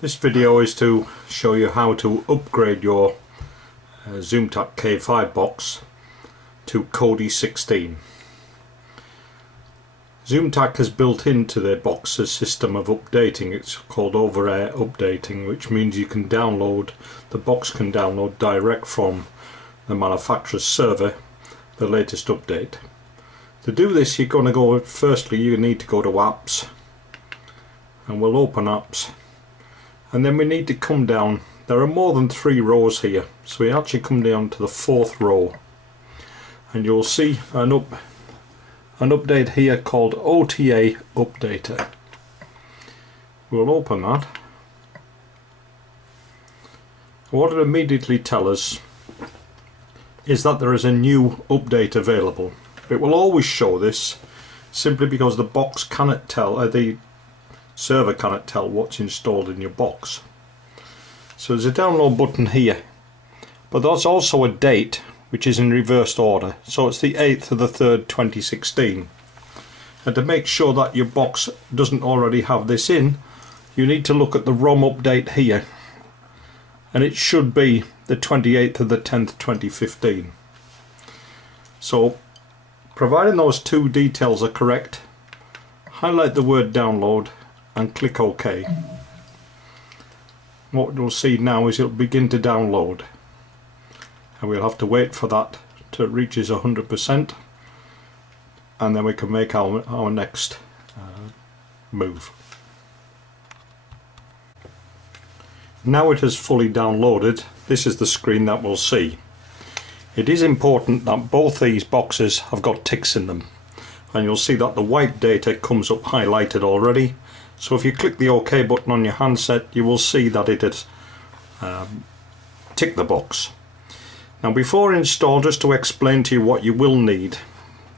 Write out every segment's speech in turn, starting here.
This video is to show you how to upgrade your Zoomtak K5 box to Kodi16. Zoomtak has built into their box a system of updating. It's called over-air updating, which means you can download, the box can download direct from the manufacturer's server the latest update. To do this, you're going to go, firstly you need to go to apps, and we'll open apps. And then we need to come down. There are more than 3 rows here, so we actually come down to the 4th row, and you'll see an update here called OTA Updater. We'll open that. What it immediately tells us is that there is a new update available. It will always show this simply because the box cannot tell, the server cannot tell what's installed in your box. So there's a download button here, but there's also a date which is in reversed order, so it's the 8th of the 3rd 2016. And to make sure that your box doesn't already have this in, you need to look at the ROM update here, and it should be the 28th of the 10th 2015. So providing those two details are correct, highlight the word download and click OK. What you'll see now is it'll begin to download, and we'll have to wait for that to reach 100%, and then we can make our next move. Now it has fully downloaded. This is the screen that we'll see. It is important that both these boxes have got ticks in them, and you'll see that the white data comes up highlighted already. So if you click the OK button on your handset, you will see that it has ticked the box. Now before install, just to explain to you what you will need.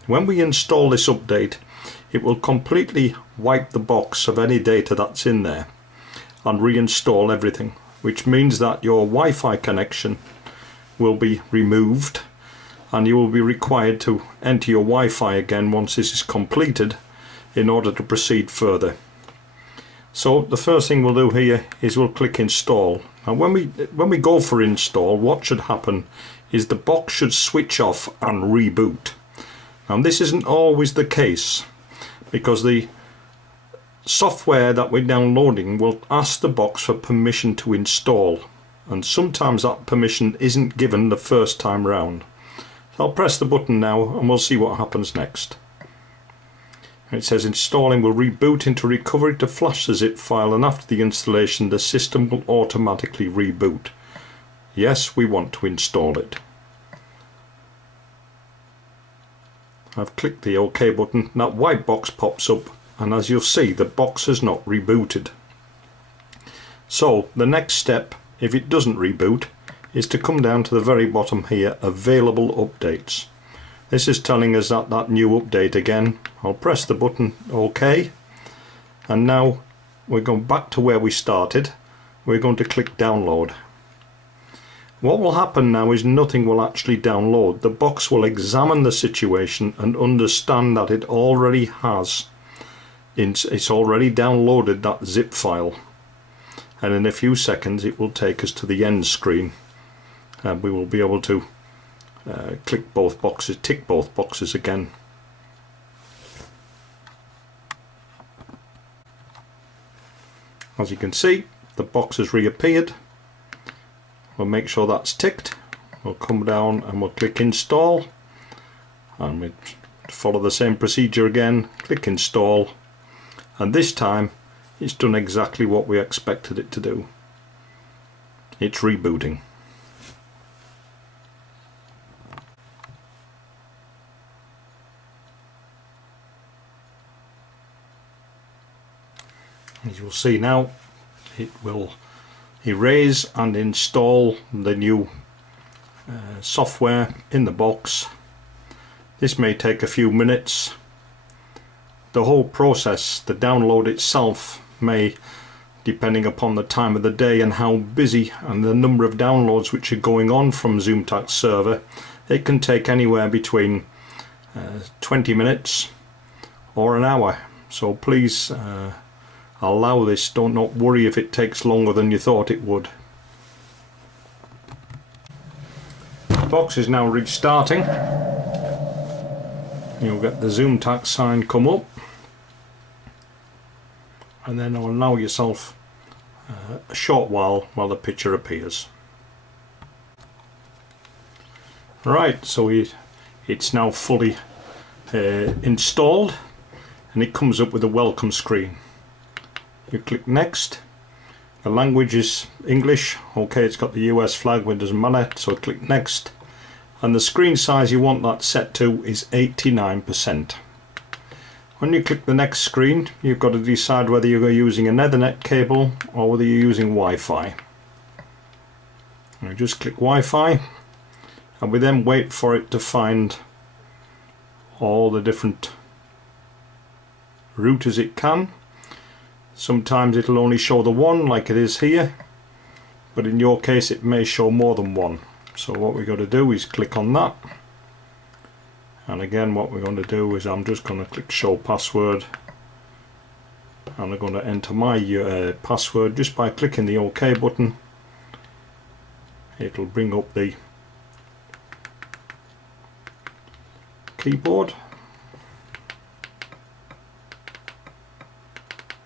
When we install this update, it will completely wipe the box of any data that's in there and reinstall everything, which means that your Wi-Fi connection will be removed, and you will be required to enter your Wi-Fi again once this is completed in order to proceed further. So the first thing we'll do here is we'll click install. Now when we go for install, what should happen is the box should switch off and reboot. Now this isn't always the case, because the software that we're downloading will ask the box for permission to install, and sometimes that permission isn't given the first time round. So I'll press the button now and we'll see what happens next. It says installing will reboot into recovery to flash the zip file, and after the installation the system will automatically reboot. Yes, we want to install it. I've clicked the OK button. That white box pops up, and as you'll see, the box has not rebooted. So the next step, if it doesn't reboot, is to come down to the very bottom here, available updates. This is telling us that new update again. I'll press the button OK, and now we're going back to where we started. We're going to click download. What will happen now is nothing will actually download. The box will examine the situation and understand that it already has, it's already downloaded that zip file, and in a few seconds it will take us to the end screen, and we will be able to click both boxes, tick both boxes again. As you can see, the box has reappeared. We'll make sure that's ticked. We'll come down and we'll click install, and we follow the same procedure again, click install, and this time it's done exactly what we expected it to do. It's rebooting. As you'll see now, it will erase and install the new software in the box. This may take a few minutes. The whole process, the download itself, may, depending upon the time of the day and how busy and the number of downloads which are going on from Zoomtak's server, it can take anywhere between 20 minutes or an hour. So please allow this. Don't not worry if it takes longer than you thought it would. The box is now restarting. You'll get the Zoomtak sign come up, and then allow yourself a short while the picture appears. Right, so it's now fully installed, and it comes up with a welcome screen. You click next. The language is English. Okay, it's got the US flag, but it doesn't matter, so click next. And the screen size you want that set to is 89%. When you click the next screen, you've got to decide whether you're using an Ethernet cable or whether you're using Wi-Fi. You just click Wi-Fi, and we then wait for it to find all the different routers it can. Sometimes it'll only show the one, like it is here, but in your case it may show more than one. So what we've got to do is click on that, and again what we're going to do is I'm just going to click show password, and I'm going to enter my password just by clicking the OK button. It'll bring up the keyboard,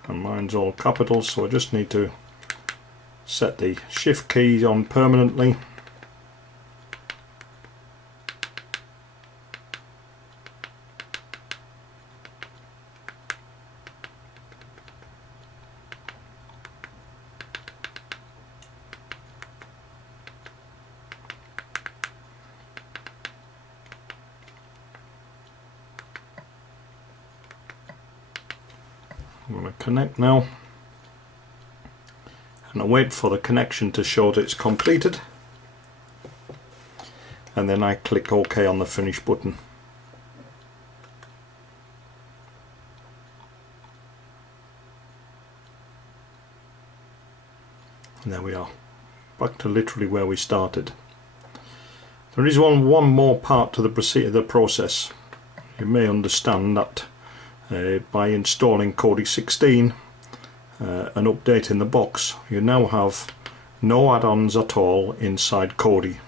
and mine's all capitals, so I just need to set the shift key on permanently. I'm going to connect now, and I wait for the connection to show that it's completed, and then I click OK on the finish button. And there we are, back to literally where we started. There is one more part to the process. You may understand that by installing Kodi16 and updating the box, you now have no add-ons at all inside Kodi.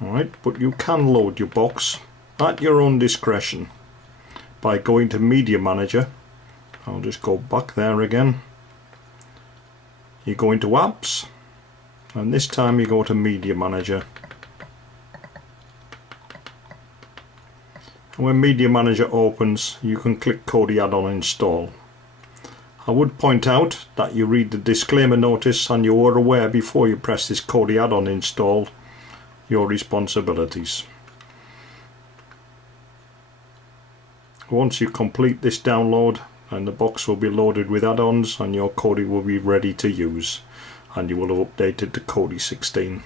Alright, but you can load your box at your own discretion by going to Media Manager. I'll just go back there again. You go into Apps, and this time you go to Media Manager. And when Media Manager opens, you can click Kodi add-on install. I would point out that you read the disclaimer notice and you are aware before you press this Kodi add-on install your responsibilities. Once you complete this download, and the box will be loaded with add-ons and your Kodi will be ready to use, and you will have updated to Kodi16.